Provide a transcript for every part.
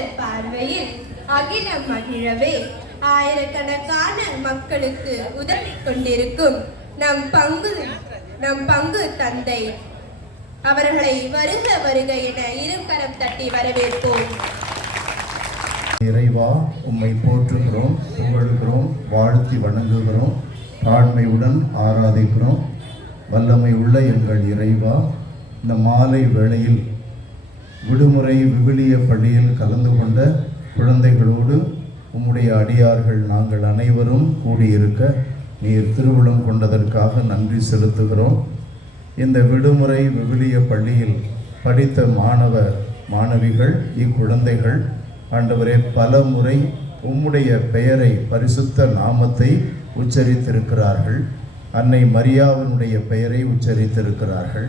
ஆண்டவர் பார்வையில் அகிலம் மகிழவே ஆயிரக்கணக்கான மக்களுக்கு உதவி கொண்டிருக்கும் நம் பங்கு தந்தை அவர்களை வருக வருக என இருகரம் தட்டி வரவேற்போம். இறைவா, உம்மை போற்றுகிறோம், புகழுகிறோம், வாழ்த்தி வணங்குகிறோம், தாழ்மையுடன் ஆராதிக்கிறோம். வல்லமை உள்ள எங்கள் இறைவா, இந்த மாலை வேளையில் விடுமுறை விவிலிய பள்ளியில் கலந்து கொண்ட குழந்தைகளோடு உம்முடைய அடியார்கள் நாங்கள் அனைவரும் கூடியிருக்க நீர் திருவுளம் கொண்டதற்காக நன்றி செலுத்துகிறோம். இந்த விடுமுறை விவிலிய பள்ளியில் படித்த மாணவிகள் இக்குழந்தைகள் ஆண்டவரே பல முறை உம்முடைய பெயரை, பரிசுத்த நாமத்தை உச்சரித்திருக்கிறார்கள். அன்னை மரியாவினுடைய பெயரை உச்சரித்திருக்கிறார்கள்.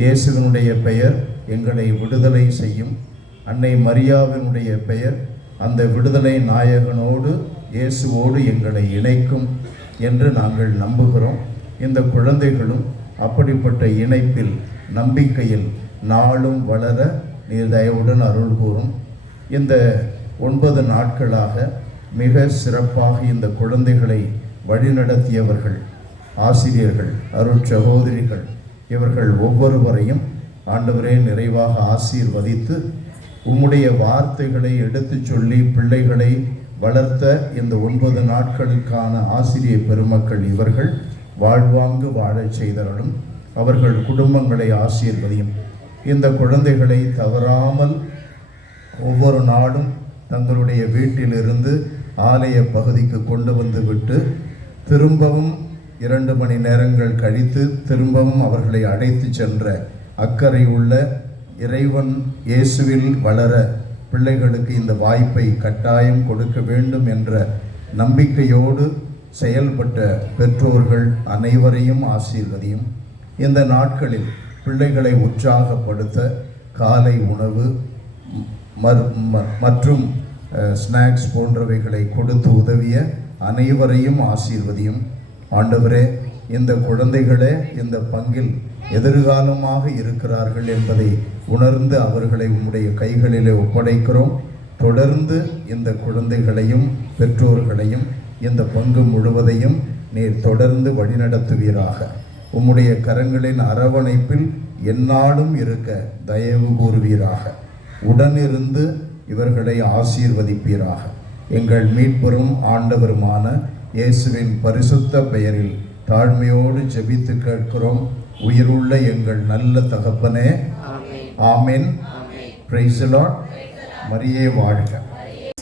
இயேசுவினுடைய பெயர் எங்களை விடுதலை செய்யும். அன்னை மரியாவினுடைய பெயர் அந்த விடுதலை நாயகனோடு இயேசுவோடு எங்களை இணைக்கும் என்று நாங்கள் நம்புகிறோம். இந்த குழந்தைகளும் அப்படிப்பட்ட இணைப்பில், நம்பிக்கையில் நாளும் வளர நீர் தயவுடன் அருள் கூறும். இந்த 9 நாட்களாக மிக சிறப்பாக இந்த குழந்தைகளை வழிநடத்தியவர்கள், ஆசிரியர்கள், அருட்சகோதரிகள், இவர்கள் ஒவ்வொருவரையும் ஆண்டவரே நிறைவாக ஆசீர்வதித்து உம்முடைய வார்த்தைகளை எடுத்து சொல்லி பிள்ளைகளை வளர்த்த இந்த 9 நாட்களுக்கான ஆசிரியர் பெருமக்கள் இவர்கள் வாழ்வாங்கு வாழச் செய்தவர்களும் அவர்கள் குடும்பங்களை ஆசீர்வதியும். இந்த குழந்தைகளை தவறாமல் ஒவ்வொரு நாளும் தங்களுடைய வீட்டிலிருந்து ஆலய பகுதிக்கு கொண்டு வந்து விட்டு திரும்பவும் 2 மணி நேரங்கள் கழித்து திரும்பவும் அவர்களை அழைத்து சென்ற அக்கறை உள்ள இறைவன் இயேசுவில் வளர பிள்ளைகளுக்கு இந்த வாய்ப்பை கட்டாயம் கொடுக்க வேண்டும் என்ற நம்பிக்கையோடு செயல்பட்ட பெற்றோர்கள் அனைவரையும் ஆசீர்வதியும். இந்த நாட்களில் பிள்ளைகளை உற்சாகப்படுத்த காலை உணவு மற்றும் ஸ்நாக்ஸ் போன்றவைகளை கொடுத்து உதவிய அனைவரையும் ஆசீர்வதியும். ஆண்டவரே, இந்த குழந்தைகளே இந்த பங்கில் எதிர்காலமாக இருக்கிறார்கள் என்பதை உணர்ந்து அவர்களை உம்முடைய கைகளிலே ஒப்படைக்கிறோம். தொடர்ந்து இந்த குழந்தைகளையும் பெற்றோர்களையும் இந்த பங்கு முழுவதையும் நீர் தொடர்ந்து வழிநடத்துவீராக. உம்முடைய கரங்களின் அரவணைப்பில் எந்நாளும் இருக்க தயவு கூறுவீராக. உடனிருந்து இவர்களை ஆசீர்வதிப்பீராக. எங்கள் மீட்பரும் ஆண்டவருமான இயேசுவின் பரிசுத்த பெயரில் தாழ்மையோடு ஜெபித்து கேட்கிறோம். உயிருள்ள எங்கள் நல்ல தகப்பனே, ஆமென். Praise the Lord. மரியே வாழ்க.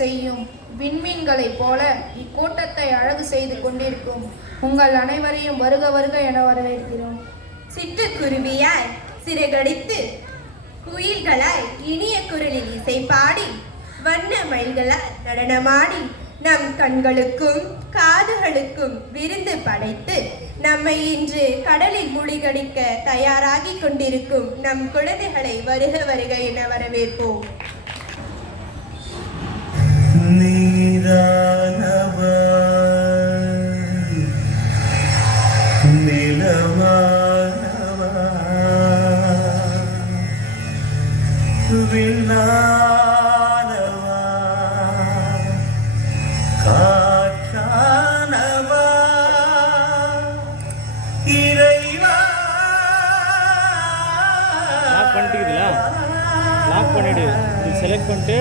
செய்யும் விண்மீன்களைப் போல இக்கூட்டத்தை அழகு செய்து கொண்டிருக்கும் உங்கள் அனைவரையும் வருக வருக என வரவேற்கிறோம். சிட்டுக்குருவியாய் சிறகடித்து குயில்களாய் இனிய குரலில் இசை பாடி வண்ண மயில்களாய் நடனமாடி நம் கண்களுக்கும் காதுகளுக்கும் விருந்து படைத்து நம்மை இன்று கடலில் மூழ்கடிக்க தயாராகி கொண்டிருக்கும் நம் குழந்தைகளை வருக வருக என வரவேற்போம். பண்ணிடு, செலக்ட் பண்ணிட்டு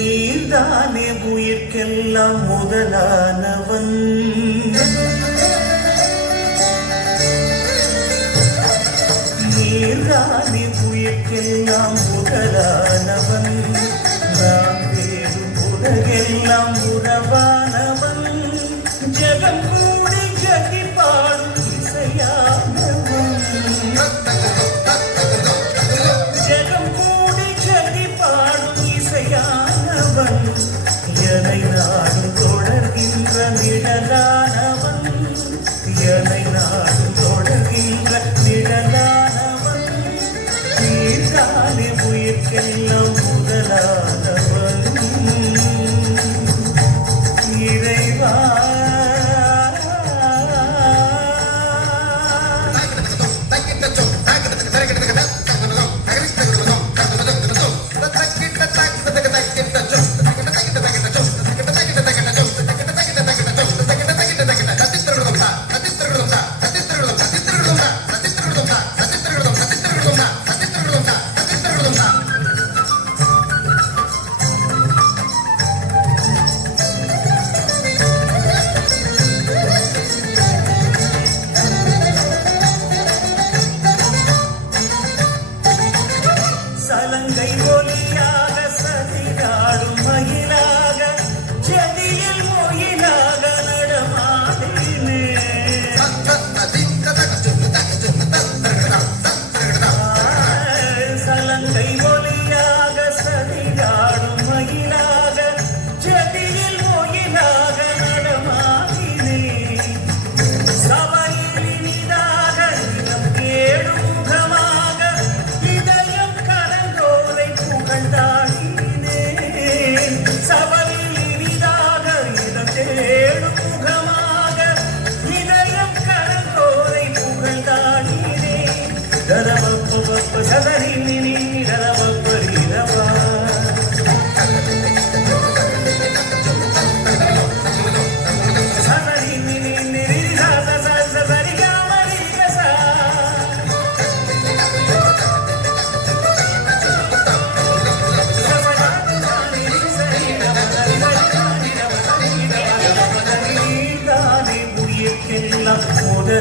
நீர்தானே உயிர்க்கெல்லாம் முதலானவன், நீர்தானே உயிர்க்கெல்லாம் முதலானவன், நான் வேறும் உலகெல்லாம் உறவானவன், ஜெகம் கூடி ஜதி பாடும் இசையானவன், ஜெகம் கூடி ஜதி பாடும் இசையானவன், எனை நாடும் தொடர்கின்ற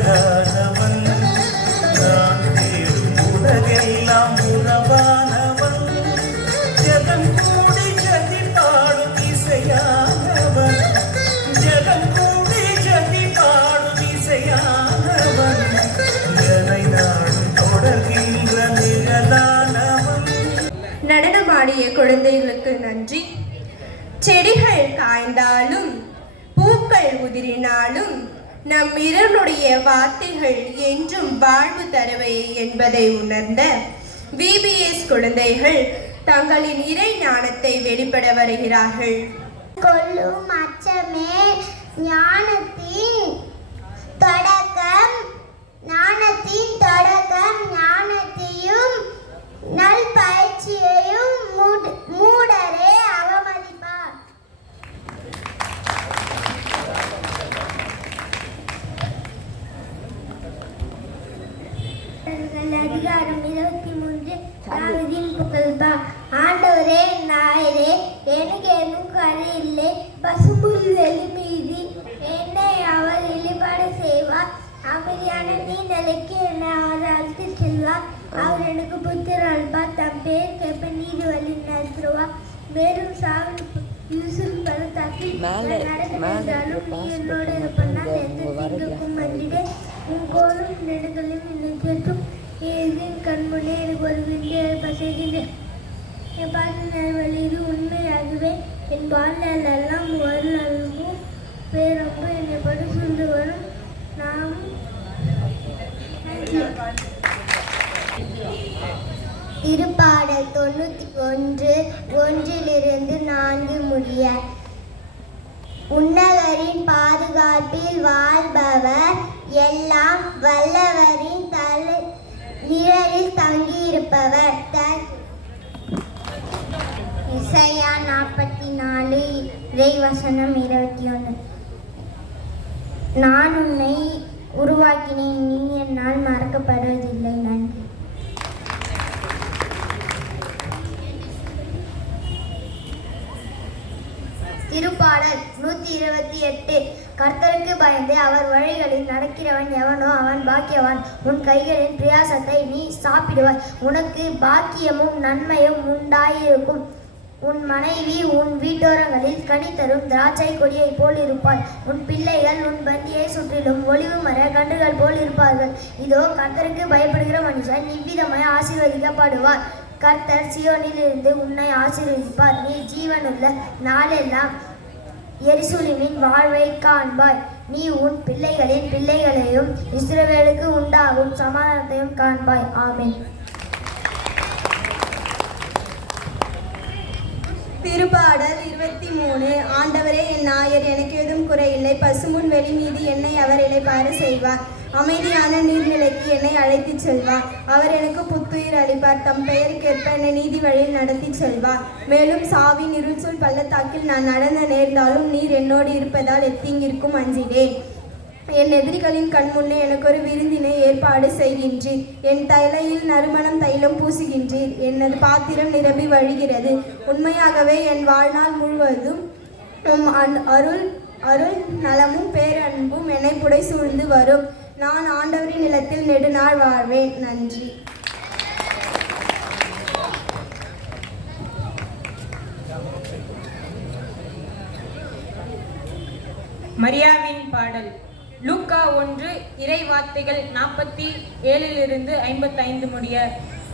உகலானவன் நான் தேடும் உலகெல்லாம் உறவானவன் ஜெகம் கூடி ஜதி பாடும் இசையானவன் ஜெகம் கூடி ஜதி பாடும் இசையானவன் எனை நாடும் தொடர்கின்ற நிழலானவன். நடனமாடிய குழந்தைகளுக்கு நன்றி. செடிகள் காய்ந்தாலும் பூக்கள் உதிரினாலும் நம் இருளுடைய வார்த்தைகள் என்றும் வாழ்வு தருவை என்பதை உணர்ந்த VBS குழந்தைகள் தங்களின் இறை ஞானத்தை வெளிப்பட வருகிறார்கள். கொள்ளும் அச்சமே ஞானத்தின் தொடக்கம், ஞானத்தின் தொடக்கம். ஞானத்தையும் நல் பயிற்சியையும் மூடரே அவமதிப்பார். அதிகாரம் 23 புகழ்பா. ஆண்டவரே நாயரே, எனக்கு எதுவும் கரை இல்லை. பசும்புல் வெளி மீதி என்னை அவர் இழிபாடு செய்வார். அமைதியான நீண்டலைக்கு என்னை அவர் அழைத்து செல்வார். அவர் எனக்கு புத்திர அல்பார். தம் பேர் கேட்ப நீதி வழி நடத்துவார். மேலும் சாவல் யூசுப் பருத்தாக்கி நடந்தாலும் நீ என்னோடு இருப்பனால் எந்த தீங்குக்கும் மன்னிடே. உன் கோலும் நெடுகளும் என்னை கேட்டும். என் கண்முன்னே எனக்கு ஒரு விண்டியை பசைகின்றேன். என் பாடல் வழி இது உண்மையாகவே. என் வாழ்நாளெல்லாம் வரலாறும் பேரம்பு என்னை படி சொல்லி வரும். நாம் திருப்பாடல் 91:1-4 முடிய. உன்னதரின் பாதுகாப்பில் வாழ்பவர் எல்லாம் வல்லவரின் நிழலில் தங்கியிருப்பவர். இசையா 44 இறைவசனம் 21. நான் உன்னை உருவாக்கினேன், நீ என்னால் மறக்கப்படுவதில்லை. நன்றி. திருப்பாடல் 128. கர்த்தருக்கு பயந்து அவர் வழிகளில் நடக்கிறவன் எவனோ அவன் பாக்கியவான். உன் கைகளின் பிரயாசத்தை நீ சாப்பிடுவாய், உனக்கு பாக்கியமும் நன்மையும் உண்டாயிருக்கும். உன் மனைவி உன் வீட்டோரங்களில் கனி தரும் திராட்சை கொடியை போல் இருப்பாள். உன் பிள்ளைகள் உன் பந்தியை சுற்றிலும் ஒளிவு மர கன்றுகள் போல் இருப்பார்கள். இதோ கர்த்தருக்கு பயப்படுகிற மனுஷன் இவ்விதமாய் ஆசீர்வதிக்கப்படுவார். கர்த்தர் சீயோனில் இருந்து உன்னை ஆசீர்வதிப்பார். நீ ஜீவனுள்ள நாளெல்லாம் எருசலேமின் வாழ்வை காண்பாய். நீ உன் பிள்ளைகளின் பிள்ளைகளையும் இஸ்ரவேலுக்கு உண்டாகும் சமாதானத்தையும் காண்பாய். ஆமென். திருப்பாடல் 23. ஆண்டவரே என் நாயர், எனக்கு எதுவும் குறையில்லை. பசுமுன் வெளி மீது என்னை அவர் இளைப்பாறு செய்வார். அமைதியான நீர்நிலைக்கு என்னை அழைத்துச் செல்வார். அவர் எனக்கு புத்துயிர் அளிப்பார். தம் பெயருக்கேற்ப என்னை நீதி வழியில் நடத்தி செல்வார். மேலும் சாவின் இருள்சூழ் பள்ளத்தாக்கில் நான் நடந்த நேர்ந்தாலும் நீர் என்னோடு இருப்பதால் எத்தீங்கிற்கும் அஞ்சினேன். என் எதிரிகளின் கண் முன்னே எனக்கு ஒரு விருந்தினை ஏற்பாடு செய்கின்றீர். என் தலையில் நறுமணம் தைலம் பூசுகின்றீர். எனது பாத்திரம் நிரம்பி வழிகிறது. உண்மையாகவே என் வாழ்நாள் முழுவதும் அருள் நலமும் பேரன்பும் என்னை புடை சூழ்ந்து வரும். நான் ஆண்டவரின் நிலத்தில் நெடுநாள் வாழ்வேன். நன்றி. மரியாவின் பாடல். லூக்கா 1 இறை வார்த்தைகள் 47-55 முடிய.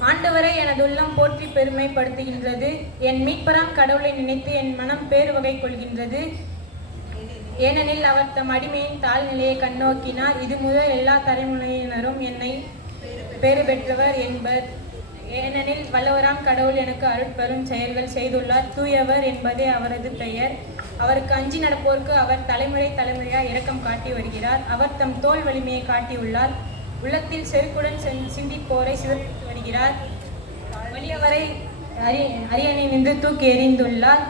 ஆண்டவரை எனது உள்ளம் போற்றி பெருமைப்படுத்துகின்றது. என் மீட்பராம் கடவுளை நினைத்து என் மனம் பேறு வகை கொள்கின்றது. ஏனெனில் அவர் தம் அடிமையின் தாழ்நிலையை கண்ணோக்கினார். இது முதல் எல்லா தலைமுறையினரும் என்னை பேறு பெற்றவர் என்பர். ஏனெனில் வல்லவராம் கடவுள் எனக்கு அருட்பெரும் செயல்கள் செய்துள்ளார். தூயவர் என்பதே அவரது பெயர். அவருக்கு அஞ்சி நடப்போருக்கு அவர் தலைமுறை தலைமுறையாக இரக்கம் காட்டி வருகிறார். அவர் தம் தோல் வலிமையை காட்டியுள்ளார். உள்ளத்தில் செருக்குடன் சிந்திப்போரை சிதறித்து வருகிறார். வலியவரை அரியணை நின்று தூக்கி எறிந்துள்ளார்.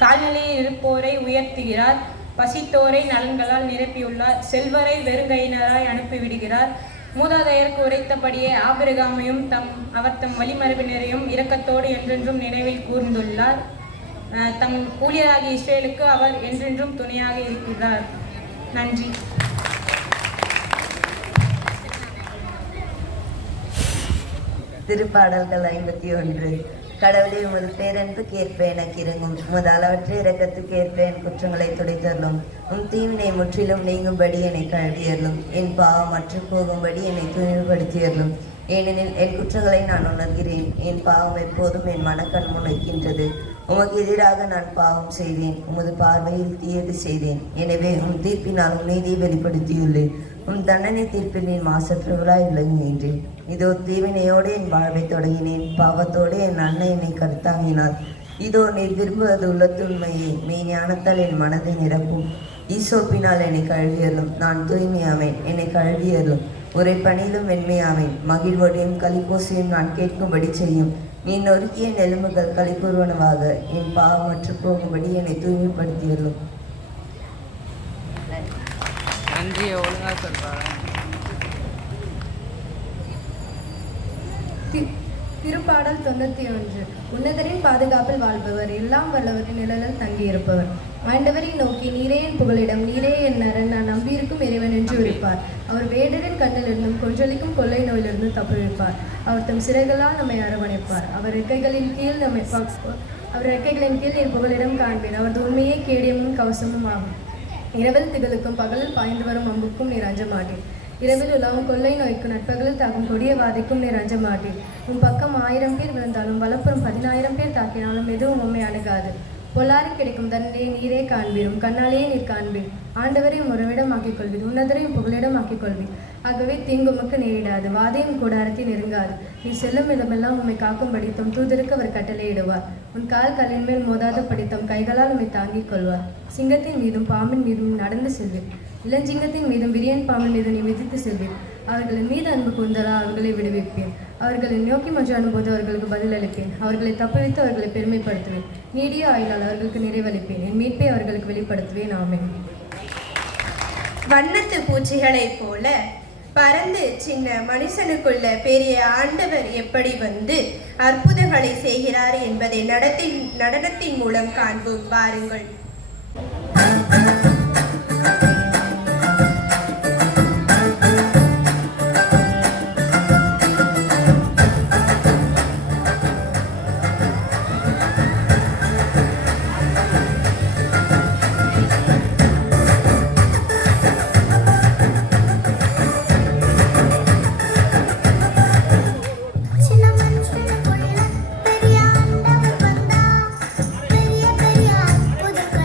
தாழ்நிலையில் இருப்போரை உயர்த்துகிறார். பசித்தோரை நலன்களால் நிரப்பியுள்ளார். செல்வரை வெறுங்கையினராய் அனுப்பிவிடுகிறார். மூதாதையருக்கு உரைத்தபடியே ஆபிரகாமையும் அவர் தம் வழிமரபினரையும் இரக்கத்தோடு என்றென்றும் நினைவில் கூர்ந்துள்ளார். தம் ஊழியராகிய இஸ்ரேலுக்கு அவர் என்றென்றும் துணையாக இருக்கிறார். நன்றி. திருப்பாடல்கள் 51. கடவுளே, உமது பேரன்புக்கு ஏற்ப எனக்கு இறங்கும், உமது அளவற்ற இரக்கத்துக்கு ஏற்ப என் குற்றங்களை துடைத்தருளும். உம் தீவினை முற்றிலும் நீங்கும்படி என்னை கழுவியருளும், என் பாவம் மற்ற போகும்படி என்னை தூய்மைப்படுத்தியருளும். ஏனெனில் என் குற்றங்களை நான் உணர்கிறேன், என் பாவம் எப்போதும் என் மனக்கண் முன் வைக்கின்றது. உமக்கு எதிராக நான் பாவம் செய்தேன், உமது பார்வையில் தீயது செய்தேன். எனவே உம் தீர்ப்பினால் உம் நீதியை வெளிப்படுத்தியுள்ளேன். உம் தண்டனை தீர்ப்பில் நீ மாசற்றவராய் விளங்குகின்றேன். இதோ தீவினையோடு என் வாழ்வை தொடங்கினேன், பாவத்தோடு என் அன்னை என்னை கருத்தாங்கினார். இதோ நீர் விரும்புவது உள்ளத்துண்மையே, மெய் ஞானத்தால் என் மனதை நிரப்பும். ஈசோப்பினால் என்னை கழுவியலும், நான் தூய்மையாவேன், என்னை கழுவியலும். உரை பணியிலும் வெண்மையாவேன், மகிழ்வோடையும் களிப்போசையும் நான் கேட்கும்படி செய்யும். நீ நொறுக்கிய நெலும்புகள் களிப்புருவனவாக, என் பாவமற்று போகும்படி என்னை தூய்மைப்படுத்தியலும். நன்றி. ஒழுங்கா சொல்றாங்க. திருப்பாடல் 91. உன்னதரின் பாதுகாப்பில் வாழ்பவர், எல்லாம் வல்லவரின் நிழலில் தங்கியிருப்பவர். ஆண்டவரை நோக்கி, நீரே என் புகலிடம், நீரே என் நரன், நான் நம்பியிருக்கும் இறைவன் என்று இருப்பார். அவர் வேடரின் கண்ணிலிருந்தும் கொன்றளிக்கும் கொள்ளை நோயிலிருந்தும் தப்புவிப்பார். அவர் தம் சிறைகளால் நம்மை அரவணைப்பார். அவர் ரெக்கைகளின் கீழ் என் புகலிடம் காண்பேன். அவரது உண்மையே கேடியமும் கவசமும் ஆகும். இரவில் திகழுக்கும் பகலில் பாய்ந்து வரும் அம்புக்கும் நீர் அஞ்ச மாட்டேன். இரவில் உலாவும் கொள்ளை நோய்க்கும் நட்பகலில் தாக்கும் கொடிய வாதைக்கும் நீர் அஞ்ச மாட்டேன். உன் பக்கம் 1000 பேர் விழுந்தாலும் வலப்புறம் 10000 பேர் தாக்கினாலும் எதுவும் உண்மை அணுகாது. பொல்லாரி கிடைக்கும் தண்டனையை நீரே காண்பீரும், கண்ணாலேயே நீர் காண்பீர். ஆண்டவரையும் உறவிடம் ஆக்கிக் கொள்வீர், உன்னதரையும் புகலிடம் ஆக்கிக் கொள்வீர். ஆகவே தீங்குமக்கு நேரிடாது, வாதையும் கூடாரத்தை நெருங்காது. நீ செல்லும் இடமெல்லாம் உம்மை காக்கும்படி தம் தூதருக்கு அவர் கட்டளையிடுவார். உன் கால் கல்லின் மேல் மோதாதபடி தம் கைகளால் உம்மை தாங்கிக் கொள்வார். சிங்கத்தின் மீதும் பாம்பின் மீதும் நடந்து செல்வீர், இளஞ்சிங்கத்தின் மீதும் விரியன் பாம்பின் மீதும் நீ மிதித்து செல்வீர். அவர்களின் மீது அன்பு கூர்ந்தால் அவர்களை விடுவிப்பேன். அவர்களை நோக்கி மன்றாடும் போது அவர்களுக்கு பதிலளிப்பேன். அவர்களை தப்புவித்து அவர்களை பெருமைப்படுத்துவேன். நீடிய ஆயுளால் அவர்களுக்கு நிறைவளிப்பேன். என் மீட்பை அவர்களுக்கு வெளிப்படுத்துவேன். ஆமென். வண்ணத்து பூச்சிகளைப் போல பறந்து சின்ன மனுஷனுக்குள்ள பெரிய ஆண்டவர் எப்படி வந்து அற்புதங்களை செய்கிறார் என்பதை நடனத்தின் மூலம் காண்போம். பாருங்கள். பெரிய பெரிய அற்புதங்கள்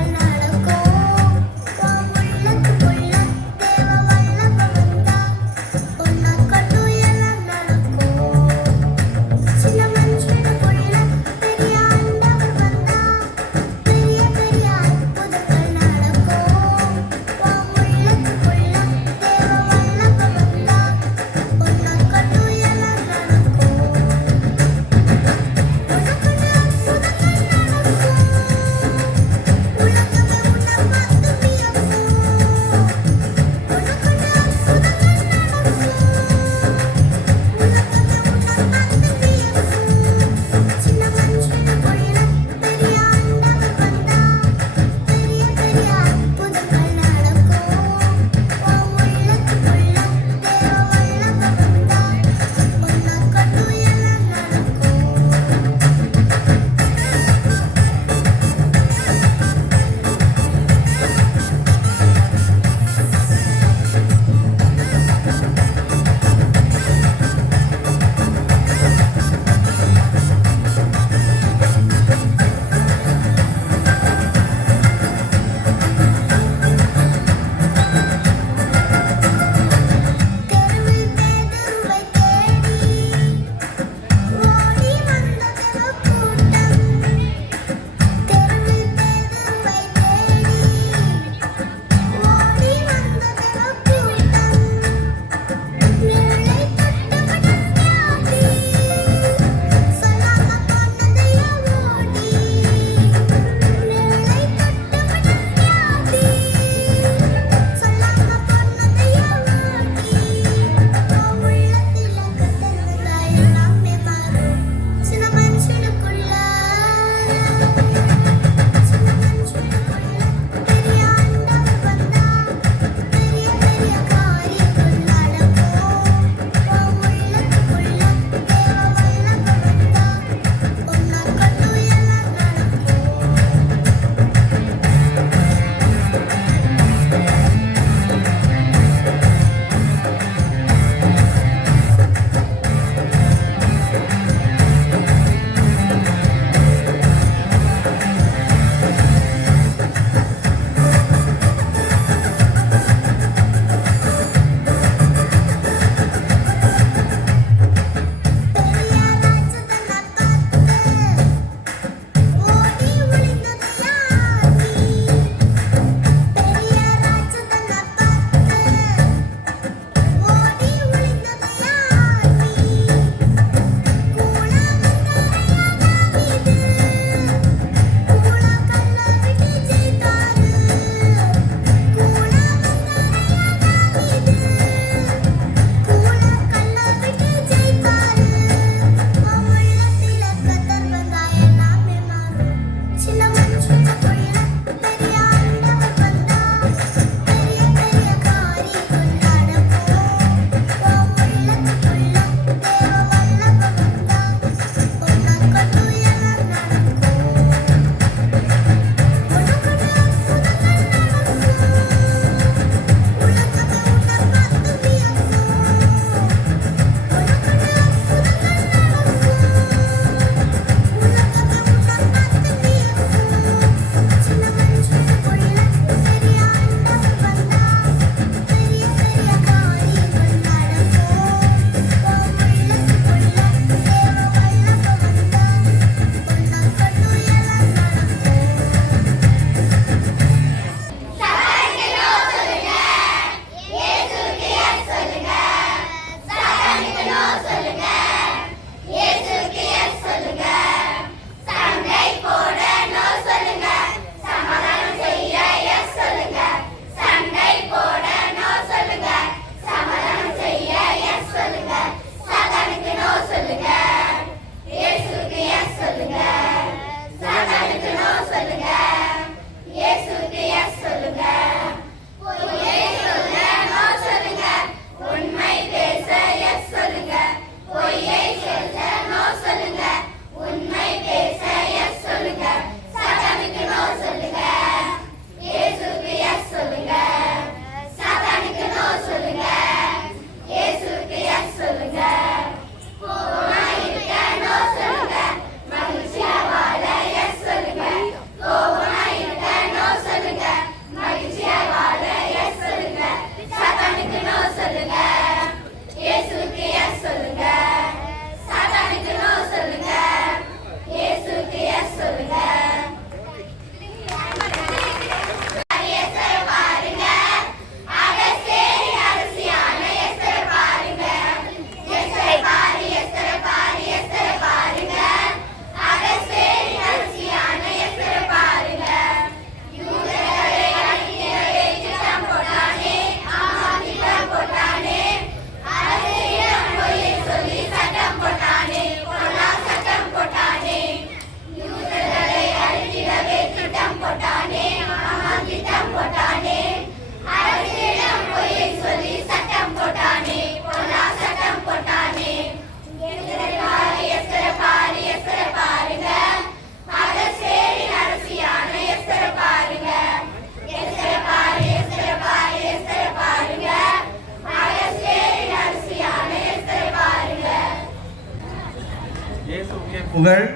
புகழ்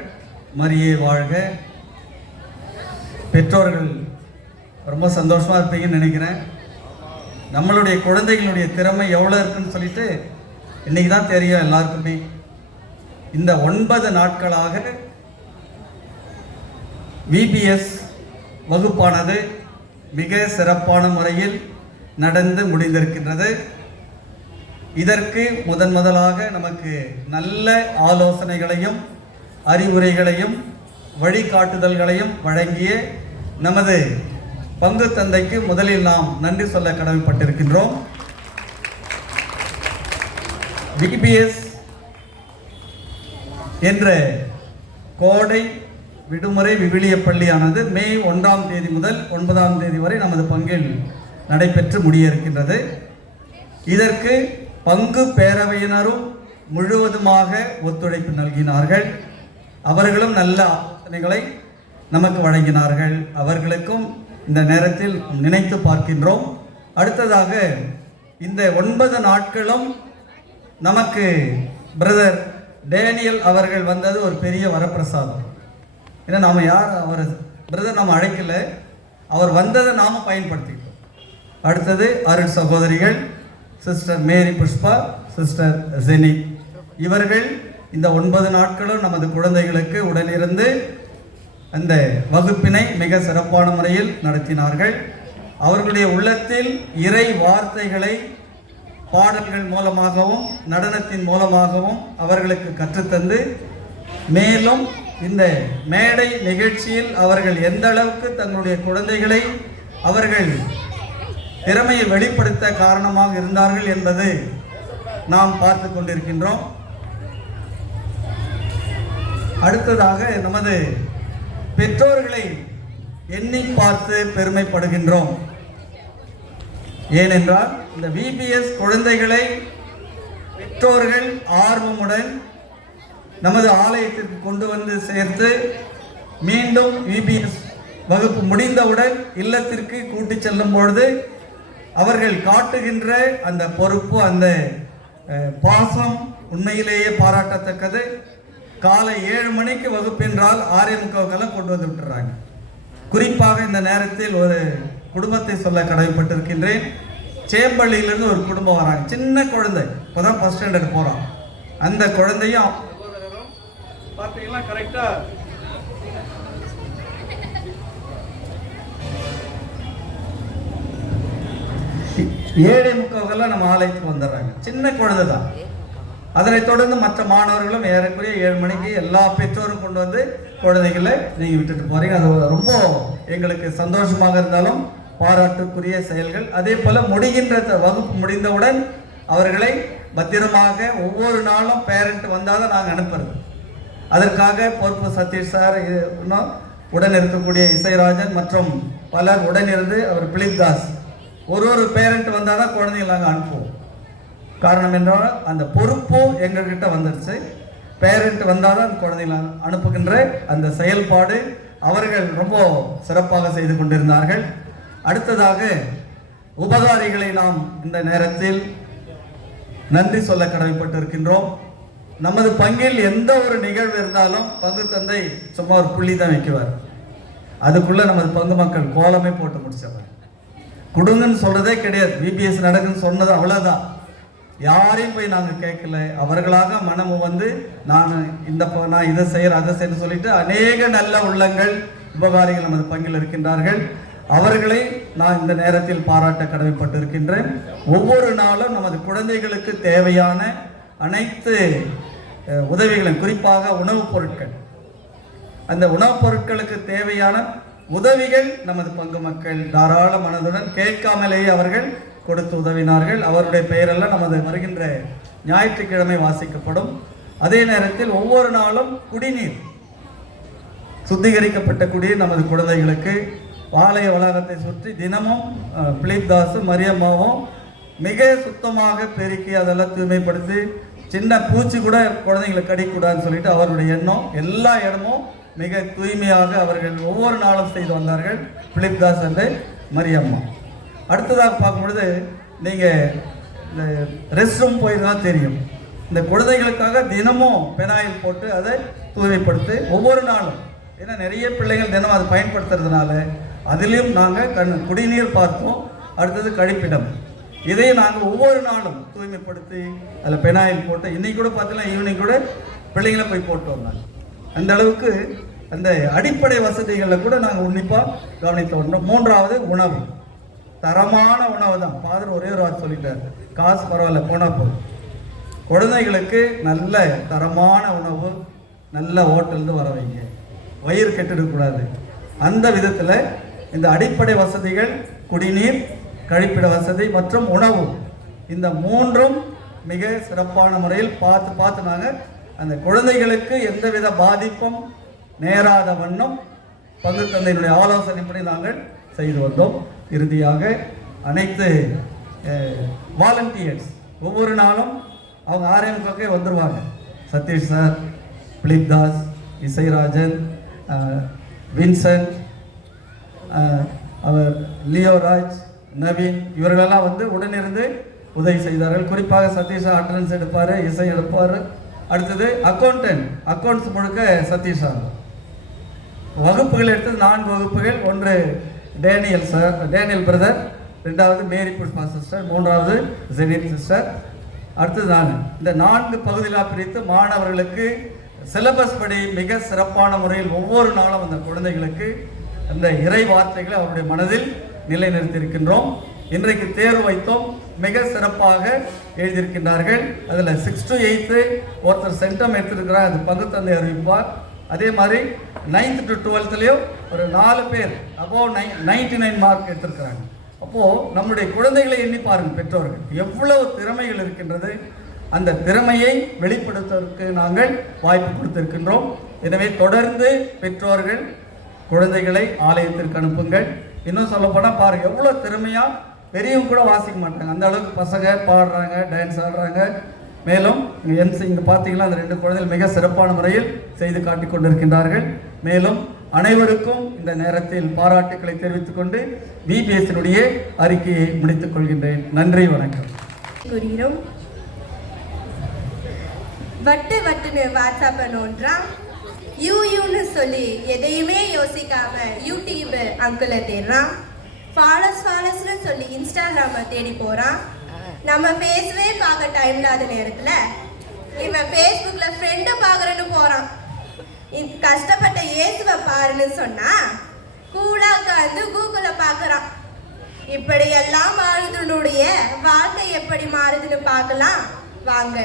மரியே வாழ்க. பெற்றோர்கள் ரொம்ப சந்தோஷமாக இருப்பீங்கன்னு நினைக்கிறேன். நம்மளுடைய குழந்தைகளுடைய திறமை எவ்வளோ இருக்குன்னு சொல்லிட்டு இன்றைக்கி தான் தெரியும் எல்லாருக்குமே. இந்த 9 நாட்களாக VBS வகுப்பானது மிக சிறப்பான முறையில் நடந்து முடிந்திருக்கின்றது. இதற்கு முதலாக நமக்கு நல்ல ஆலோசனைகளையும் அறிவுரைகளையும் வழிகாட்டுதல்களையும் வழங்கிய நமது பங்கு தந்தைக்கு முதலில் நாம் நன்றி சொல்ல கடமைப்பட்டிருக்கின்றோம். VBS என்ற கோடை விடுமுறை விவிலிய பள்ளியானது மே 1ஆம் தேதி முதல் 9ஆம் தேதி வரை நமது பங்கில் நடைபெற்று முடிய இருக்கின்றது. இதற்கு பங்கு பேரவையினரும் முழுவதுமாக ஒத்துழைப்பு நல்கினார்கள். அவர்களும் நல்ல ஆலோசனைகளை நமக்கு வழங்கினார்கள். அவர்களுக்கும் இந்த நேரத்தில் நினைத்து பார்க்கின்றோம். அடுத்ததாக இந்த 9 நாட்களும் நமக்கு பிரதர் டேனியல் அவர்கள் வந்தது ஒரு பெரிய வரப்பிரசாதம். ஏன்னா நாம் யார் அவர் பிரதர் நாம் அழைக்கல, அவர் வந்ததை நாம் பயன்படுத்திட்டோம். அடுத்தது அருள் சகோதரிகள் சிஸ்டர் மேரி புஷ்பா, சிஸ்டர் ஜெனி, இவர்கள் இந்த 9 நாட்களும் நமது குழந்தைகளுக்கு உடனிருந்து அந்த வகுப்பினை மிக சிறப்பான முறையில் நடத்தினார்கள். அவர்களுடைய உள்ளத்தில் இறை வார்த்தைகளை பாடல்கள் மூலமாகவும் நடனத்தின் மூலமாகவும் அவர்களுக்கு கற்றுத்தந்து, மேலும் இந்த மேடை நிகழ்ச்சியில் அவர்கள் எந்த அளவுக்கு தங்களுடைய குழந்தைகளை அவர்கள் திறமையை வெளிப்படுத்த காரணமாக இருந்தார்கள் என்பது நாம் பார்த்து கொண்டிருக்கின்றோம். அடுத்ததாக நமது பெற்றோர்களை எண்ணி பார்த்து பெருமைப்படுகின்றோம். ஏனென்றால் இந்த VBS குழந்தைகளை பெற்றோர்கள் ஆர்வமுடன் நமது ஆலயத்திற்கு கொண்டு வந்து சேர்த்து மீண்டும் VBS வகுப்பு முடிந்தவுடன் இல்லத்திற்கு கூட்டி செல்லும் பொழுது அவர்கள் காட்டுகின்ற அந்த பொறுப்பு, அந்த பாசம் உண்மையிலேயே பாராட்டத்தக்கது. காலை 7 மணிக்கு வகுப்பு என்றால் 6:45 கொண்டு வந்து விட்டுறாங்க. குறிப்பாக இந்த நேரத்தில் ஒரு குடும்பத்தை சொல்ல கடமைப்பட்டிருக்கின்றேன். சேம்பள்ளியிலிருந்து ஒரு குடும்பம் வராங்க, சின்ன குழந்தை, இப்போதான் ஃபர்ஸ்ட் ஸ்டாண்டர்ட் போகிறான். அந்த குழந்தையும் பார்த்தீங்கன்னா கரெக்டாக 7:45 நம்ம ஆலயத்துக்கு வந்துடுறாங்க. சின்ன குழந்தை தான். அதனைத் தொடர்ந்து மற்ற மாணவர்களும் ஏறக்குறைய 7 மணிக்கு எல்லா பெற்றோரும் கொண்டு வந்து குழந்தைகளை நீங்கள் விட்டுட்டு போகிறீங்க. அது ரொம்ப எங்களுக்கு சந்தோஷமாக இருந்தாலும் பாராட்டுக்குரிய செயல்கள். அதே போல் முடிகின்ற வகுப்பு முடிந்தவுடன் அவர்களை பத்திரமாக ஒவ்வொரு நாளும் பேரண்ட் வந்தால் தான் நாங்கள் அனுப்புறது. அதற்காக பொறுப்பு சதீஷ் சார், இன்னும் உடன் இருக்கக்கூடிய இசைராஜன் மற்றும் பலர் உடனிருந்து அவர் பிலிப்தாஸ், ஒரு பேரண்ட் வந்தால் தான் குழந்தைங்களை நாங்கள் அனுப்புவோம். காரணம் என்றால் அந்த பொறுப்பும் எங்கள்கிட்ட வந்துடுச்சு. பேரண்ட் வந்தால் தான் குழந்தைகளை அனுப்புகின்ற அந்த செயல்பாடு அவர்கள் ரொம்ப சிறப்பாக செய்து கொண்டிருந்தார்கள். அடுத்ததாக உபகாரிகளை நாம் இந்த நேரத்தில் நன்றி சொல்ல கடமைப்பட்டு இருக்கின்றோம். நமது பங்கில் எந்த ஒரு நிகழ்வு இருந்தாலும் பங்கு தந்தை சும்மா ஒரு புள்ளி தான் வைக்குவார். அதுக்குள்ளே நமது பங்கு மக்கள் கோலமே போட்டு முடிச்சவர். கொடுங்கன்னு சொல்கிறதே கிடையாது. VBS நடக்குன்னு சொன்னது அவ்வளோதான். யாரையும் போய் நாங்கள் கேட்கல. அவர்களாக மனமு வந்து நான் இதை செய்கிறேன் அதை செய்யணும்னு சொல்லிட்டு அநேக நல்ல உள்ளங்கள் உபகாரிகள் நமது பங்கில் இருக்கின்றார்கள். அவர்களை நான் இந்த நேரத்தில் பாராட்ட கடமைப்பட்டு இருக்கின்றேன். ஒவ்வொரு நாளும் நமது குழந்தைகளுக்கு தேவையான அனைத்து உதவிகளும், குறிப்பாக உணவுப் பொருட்கள், அந்த உணவுப் பொருட்களுக்கு தேவையான உதவிகள் நமது பங்கு மக்கள் தாராள மனதுடன் கேட்காமலேயே அவர்கள் கொடுத்து உதவினார்கள். அவருடைய பெயரெல்லாம் நமது வருகின்ற ஞாயிற்றுக்கிழமை வாசிக்கப்படும். அதே நேரத்தில் ஒவ்வொரு நாளும் குடிநீர், சுத்திகரிக்கப்பட்ட குடிநீர் நமது குழந்தைகளுக்கு ஆலய வளாகத்தை சுற்றி தினமும் பிலிப்தாஸும் மரியம்மாவும் மிக சுத்தமாக பெருக்கி அதெல்லாம் தூய்மைப்படுத்தி, சின்ன பூச்சி கூட குழந்தைங்களை கடிக்கூடாதுன்னு சொல்லிட்டு அவருடைய எண்ணம். எல்லா இடமும் மிக தூய்மையாக அவர்கள் ஒவ்வொரு நாளும் செய்து வந்தார்கள், பிலிப்தாஸ் அண்ட் மரியம்மா. அடுத்ததாக பார்க்கும்பொழுது நீங்கள் இந்த ரெஸ்ட் ரூம் போயிருந்தால் தெரியும். இந்த குழந்தைகளுக்காக தினமும் பெனாயில் போட்டு அதை தூய்மைப்படுத்தி ஒவ்வொரு நாளும், ஏன்னா நிறைய பிள்ளைகள் தினம் அதை பயன்படுத்துறதுனால அதிலையும் நாங்கள் குடிநீர் பார்த்தோம், அடுத்தது கழிப்பிடம், இதையும் நாங்கள் ஒவ்வொரு நாளும் தூய்மைப்படுத்தி அதில் பெனாயில் போட்டு, இன்னைக்கு கூட பார்த்தீங்கன்னா ஈவினிங் கூட பிள்ளைங்களை போய் போட்டு வந்தாங்க. அந்த அளவுக்கு அந்த அடிப்படை வசதிகளில் கூட நாங்கள் உன்னிப்பாக கவனித்து வந்தோம். மூன்றாவது உணவு, தரமான உணவு தான். ஃபாதர் ஒரே ஒரு வார்த்தை சொல்லிட்டார், காசு பரவாயில்ல போனால் போதும், குழந்தைகளுக்கு நல்ல தரமான உணவு நல்ல ஹோட்டல்ந்து வர வைங்க, வயிறு கெட்டுடக்கூடாது. அந்த விதத்தில் இந்த அடிப்படை வசதிகள், குடிநீர், கழிப்பிட வசதி மற்றும் உணவு, இந்த மூன்றும் மிக சிறப்பான முறையில் பார்த்து நாங்கள் அந்த குழந்தைகளுக்கு எந்தவித பாதிப்பும் நேராத வண்ணம் பங்கு தந்தையினுடைய ஆலோசனைப்படி நாங்கள் செய்து வந்தோம். இறுதியாக அனைத்து வாலண்டியர்ஸ் ஒவ்வொரு நாளும் அவங்க ஆர்எம்கே வந்துடுவாங்க. Sathish sir, Philip Das, Isairajan, Vincent, அவர் லியோராஜ், நவீன், இவர்களெல்லாம் வந்து உடனிருந்து உதவி செய்தார்கள். குறிப்பாக சதீஷ் அட்டண்டன்ஸ் எடுப்பார், இசை எடுப்பார். அடுத்தது அக்கௌண்ட்ஸ் முழுக்க சதீஷ் சார். வகுப்புகள் எடுத்தது 4 வகுப்புகள். ஒன்று டேனியல் பிரதர், 2வது மேரி புஷ்பா சிஸ்டர், 3வது ஜெனித் சிஸ்டர், அடுத்தது நான். இந்த 4 பகுதிகளாக பிரித்து மாணவர்களுக்கு சிலபஸ் படி மிக சிறப்பான முறையில் ஒவ்வொரு நாளும் அந்த குழந்தைகளுக்கு அந்த இறை வார்த்தைகளை அவருடைய மனதில் நிலைநிறுத்தியிருக்கின்றோம். இன்றைக்கு தேர்வு வைத்தோம், மிக சிறப்பாக எழுதியிருக்கின்றார்கள். அதில் 6 to 8 ஒருத்தர் சென்டம் எடுத்திருக்கிறார், அது பங்கு தந்தை அறிவிப்பார். அதே மாதிரி 9th to 12th ஒரு 4 பேர் above 99 மார்க் எடுத்திருக்கிறாங்க. அப்போது நம்முடைய குழந்தைகளை எண்ணி பாருங்கள், பெற்றோர்கள் எவ்வளவு திறமைகள் இருக்கின்றது. அந்த திறமையை வெளிப்படுத்துவதற்கு நாங்கள் வாய்ப்பு கொடுத்திருக்கின்றோம். எனவே தொடர்ந்து பெற்றோர்கள் குழந்தைகளை ஆலயத்திற்கு அனுப்புங்கள். இன்னும் சொல்லப்போனால் பாருங்கள், எவ்வளோ திறமையாக பெரியவங்க கூட வாசிக்க மாட்டாங்க, அந்த அளவுக்கு பசங்க பாடுறாங்க, டான்ஸ் ஆடுறாங்க. மேலும் இங்கே பார்த்தீங்கன்னா அந்த 2 குழந்தைகள் மிக சிறப்பான முறையில் செய்து காட்டி கொண்டிருக்கின்றார்கள். மேலும் அனைவருக்கும் இந்த நேரத்தில் பாராட்டுக்களை தெரிவித்துக் கொண்டு VBS-னுடைய அறிக்கையை முடித்துக் கொள்கின்றேன். நன்றி, வணக்கம். கூறுகிறோம். வட்டுன்னு வாட்ஸ்அப்பை நோன்றான், யூன்னு சொல்லி எதையுமே யோசிக்காம யூடியூப் அங்கிளை தேடுறான், ஃபாலோஸ்னு சொல்லி இன்ஸ்டாகிராமை தேடி போகிறான். நம்ம ஃபேஸ்வே பார்க்க டைம் இல்லாத நேரத்தில் இவன் ஃபேஸ்புக்கில் ஃப்ரெண்டை பார்க்குறேன்னு போகிறான். கஷ்டப்பட்ட இயேசுவை பாருன்னு சொன்னால் கூலாக உட்காந்து கூகுளில் பார்க்குறான். இப்படியெல்லாம் வாழ்ந்தனுடைய வாழ்க்கை எப்படி மாறுதுன்னு பார்க்கலாம் வாங்க.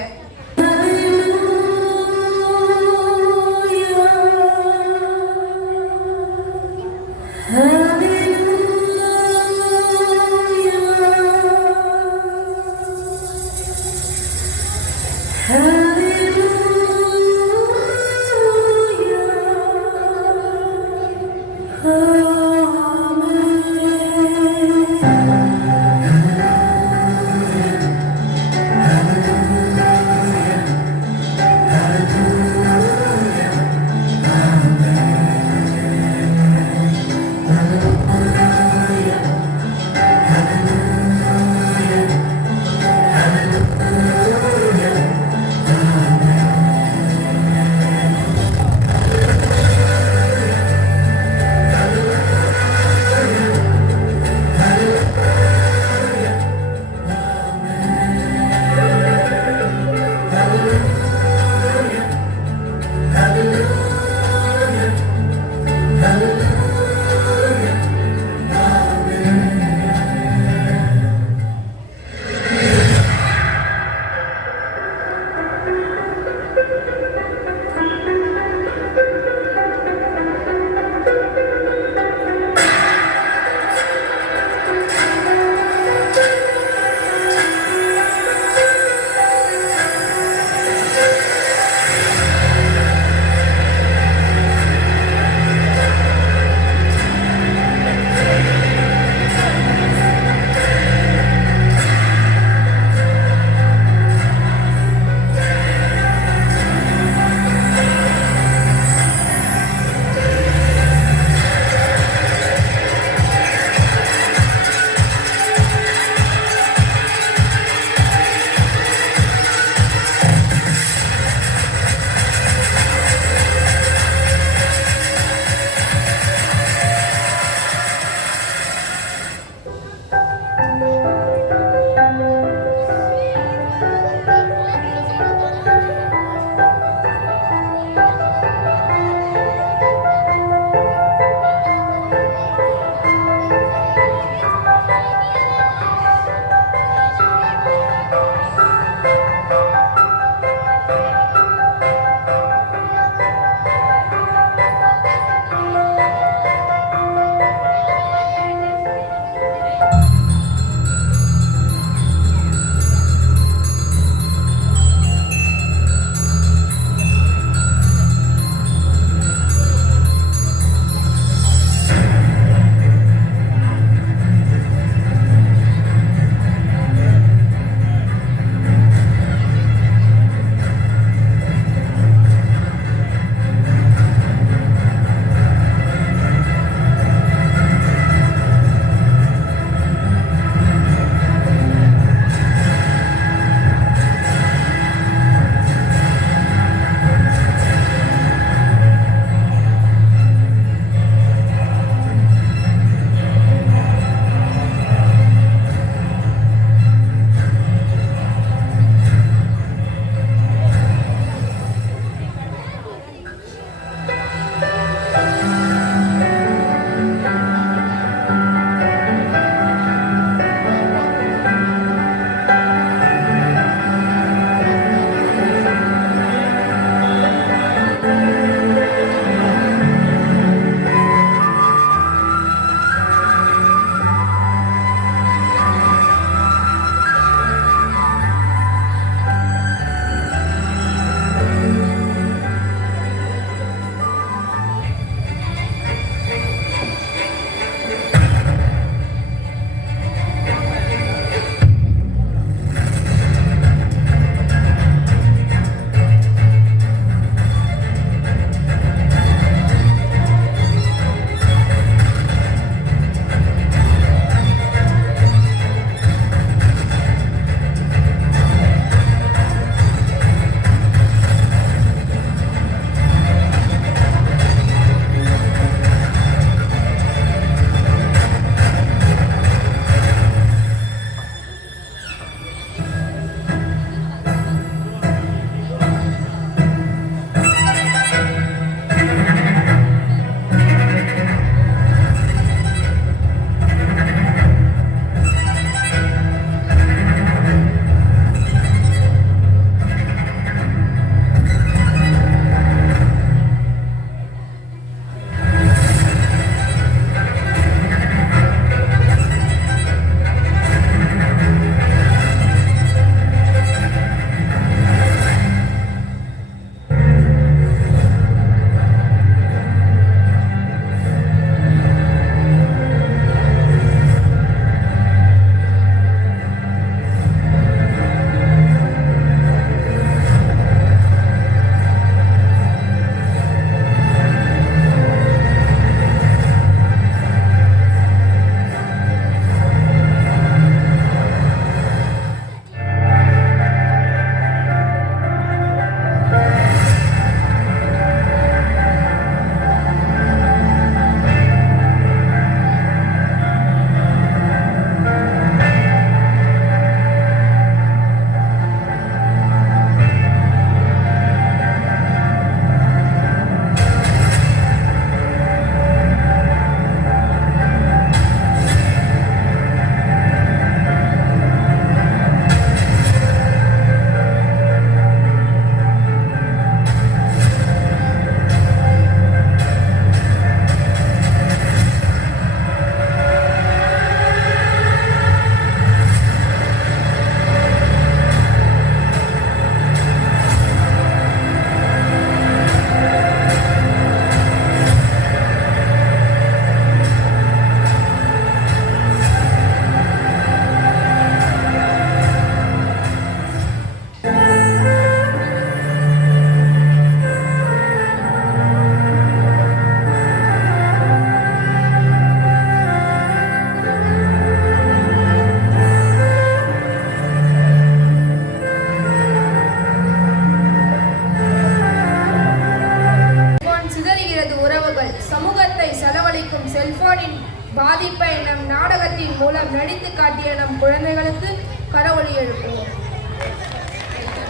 மூலம் நடித்து காட்டிய நம் குழந்தைகளுக்கு கரவொலி எழுப்புவோம்.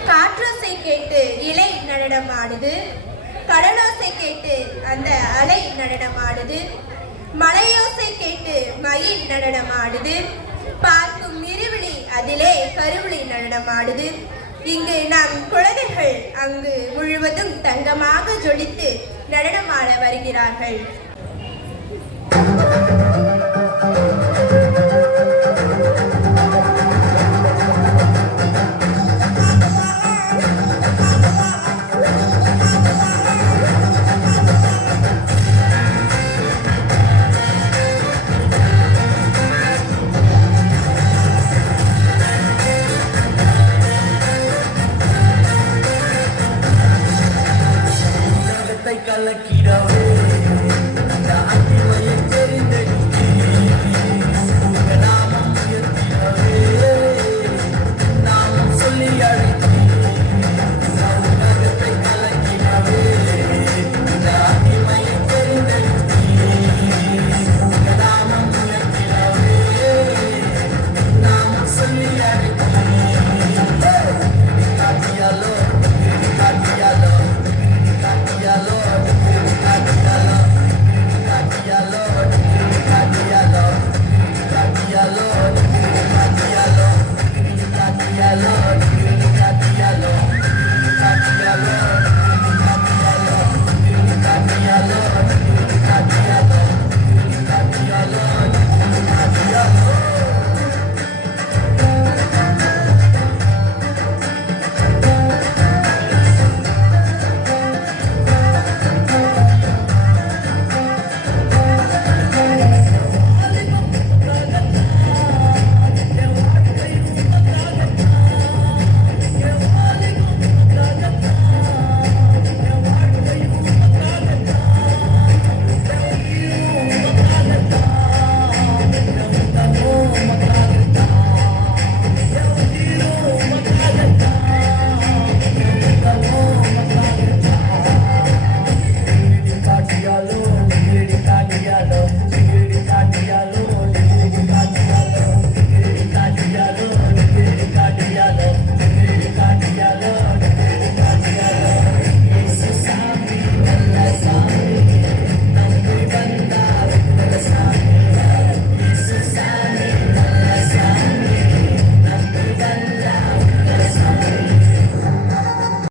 காற்றோசை கேட்டு இலை நடனமாடுது, கடலோசை கேட்டு அந்த அலை நடனமாடுது, மலையோசை கேட்டு மயில் நடனமாடுது, பார்க்கும் இருவிழி அதிலே கருவிழி நடனமாடுது. இங்கு நம் குழந்தைகள் அங்கு முழுவதும் தங்கமாக ஜொலித்து நடனமாட வருகிறார்கள்.